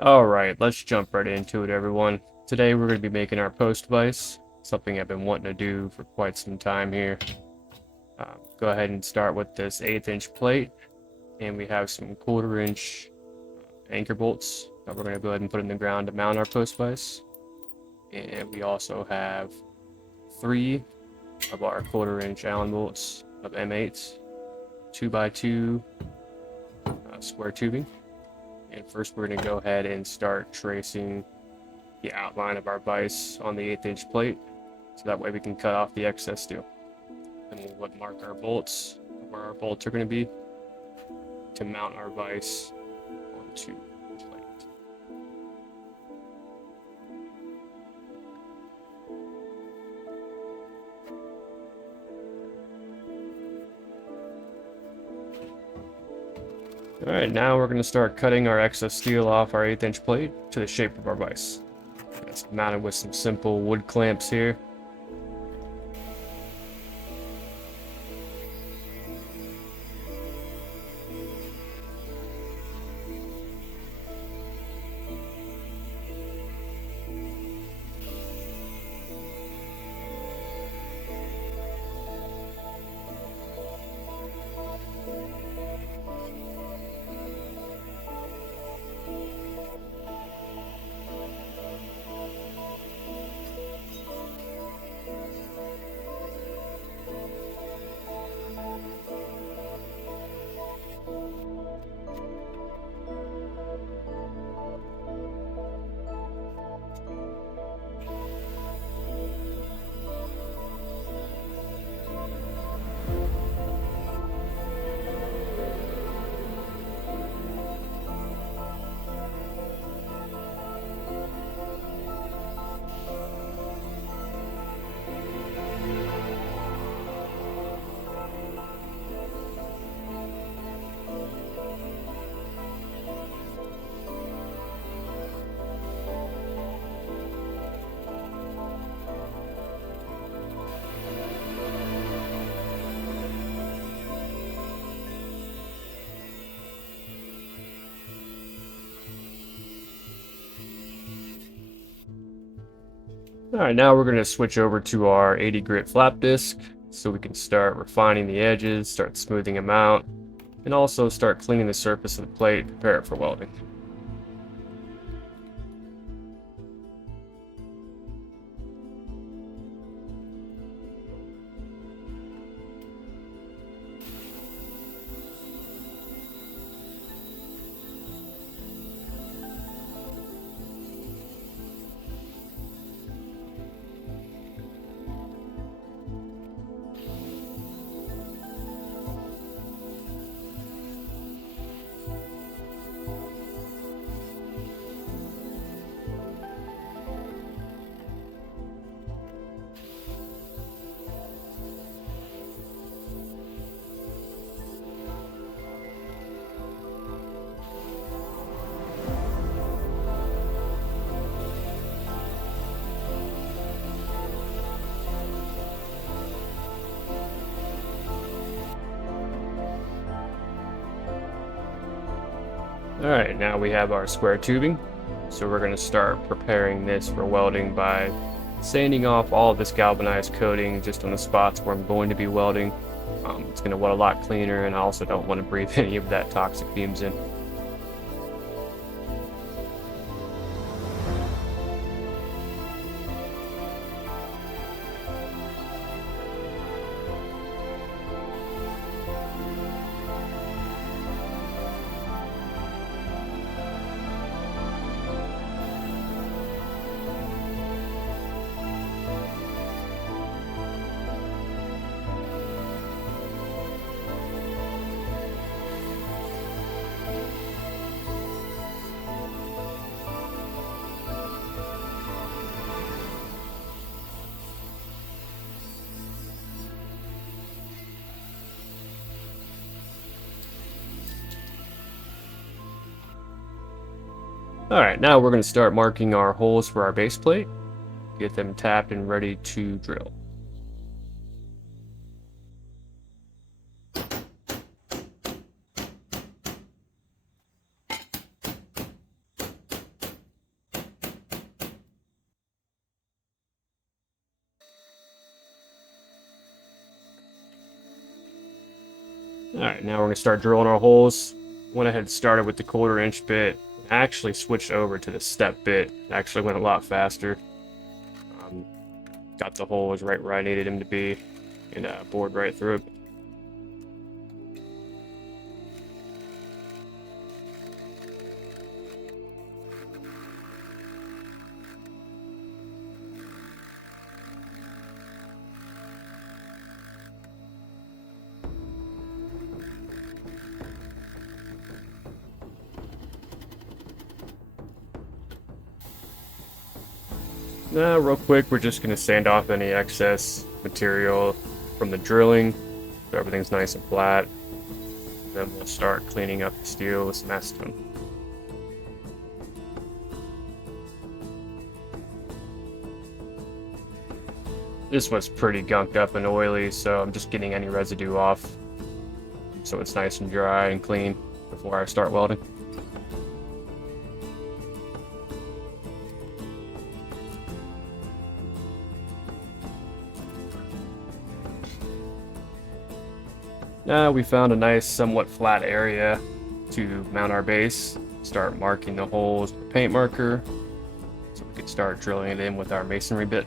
Alright, let's jump right into it, everyone. Today we're going to be making our post vise, something I've been wanting to do for quite some time here. Go ahead and start with this 1/8" plate, and we have some 1/4" anchor bolts that we're going to go ahead and put in the ground to mount our post vise. And we also have 3 of our 1/4" Allen bolts of M8s, 2x2 square tubing. And first we're going to go ahead and start tracing the outline of our vise on the 1/8" plate, so that way we can cut off the excess steel. And we'll mark our bolts, where our bolts are going to be, to mount our vise onto the plate. Alright, now we're going to start cutting our excess steel off our 1/8" plate to the shape of our vise. It's mounted with some simple wood clamps here. Alright, now we're going to switch over to our 80 grit flap disc, so we can start refining the edges, start smoothing them out, and also start cleaning the surface of the plate, prepare it for welding. Alright, now we have our square tubing, so we're going to start preparing this for welding by sanding off all of this galvanized coating just on the spots where I'm going to be welding. It's going to weld a lot cleaner, and I also don't want to breathe any of that toxic fumes in. Alright, now we're going to start marking our holes for our base plate, get them tapped and ready to drill. Alright, now we're going to start drilling our holes. Went ahead and started with the 1/4 inch bit. I actually switched over to the step bit. It actually went a lot faster. Got the holes right where I needed them to be and bored right through it. Now, real quick, we're just going to sand off any excess material from the drilling so everything's nice and flat. Then we'll start cleaning up the steel with some acetone. This was pretty gunked up and oily, so I'm just getting any residue off so it's nice and dry and clean before I start welding. Now we found a nice, somewhat flat area to mount our base. Start marking the holes with a paint marker so we can start drilling it in with our masonry bit.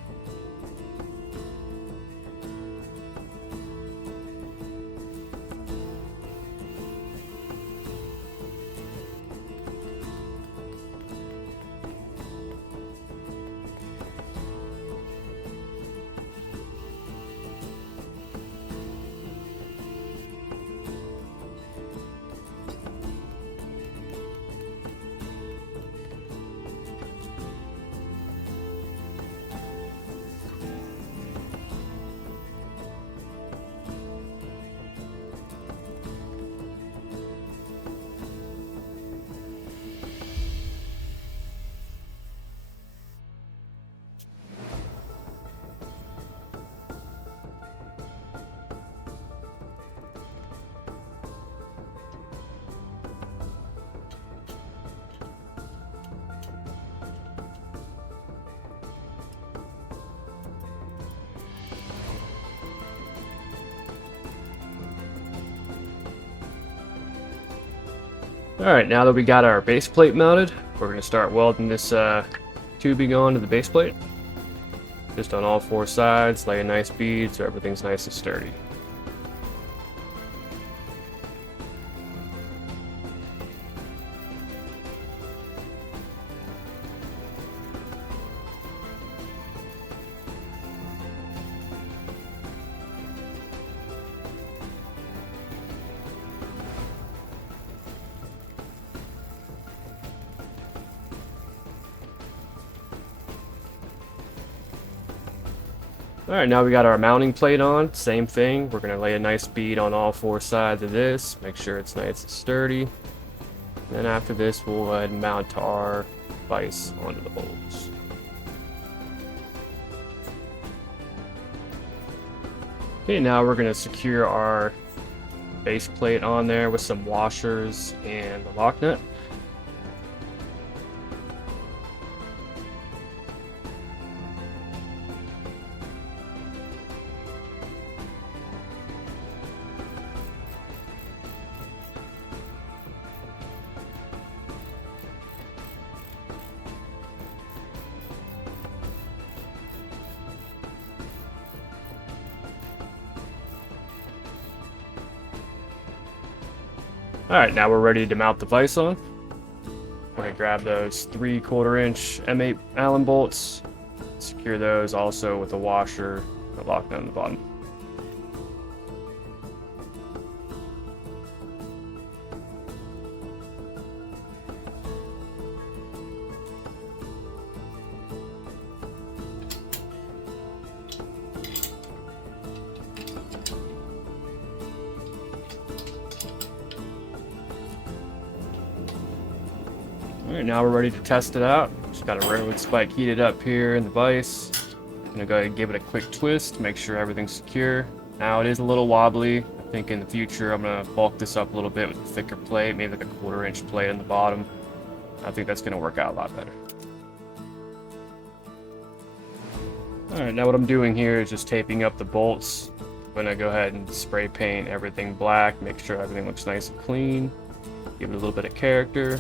Alright, now that we got our base plate mounted, we're going to start welding this tubing onto the base plate. Just on all 4 sides, lay a nice bead so everything's nice and sturdy. Alright, now we got our mounting plate on, same thing. We're going to lay a nice bead on all 4 sides of this, make sure it's nice and sturdy. And then after this, we'll go ahead and mount our vise onto the holes. Okay, now we're going to secure our base plate on there with some washers and the lock nut. Alright, now we're ready to mount the vise on. We're going to grab those 3/4 inch M8 Allen bolts, secure those also with a washer and a lock nut on the bottom. Alright, now we're ready to test it out. Just got a railroad spike heated up here in the vise. I'm gonna go ahead and give it a quick twist, make sure everything's secure. Now it is a little wobbly. I think in the future I'm gonna bulk this up a little bit with a thicker plate, maybe like a 1/4 inch plate on the bottom. I think that's gonna work out a lot better. Alright, now what I'm doing here is just taping up the bolts I'm gonna go ahead and spray paint everything black, make sure everything looks nice and clean, give it a little bit of character.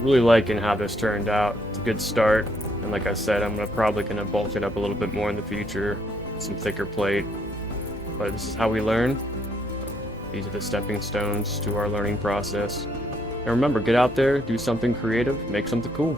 Really liking how this turned out. It's a good start, and like I said, I'm probably gonna bulk it up a little bit more in the future, some thicker plate. But this is how we learn. These are the stepping stones to our learning process. And remember, get out there, do something creative, make something cool.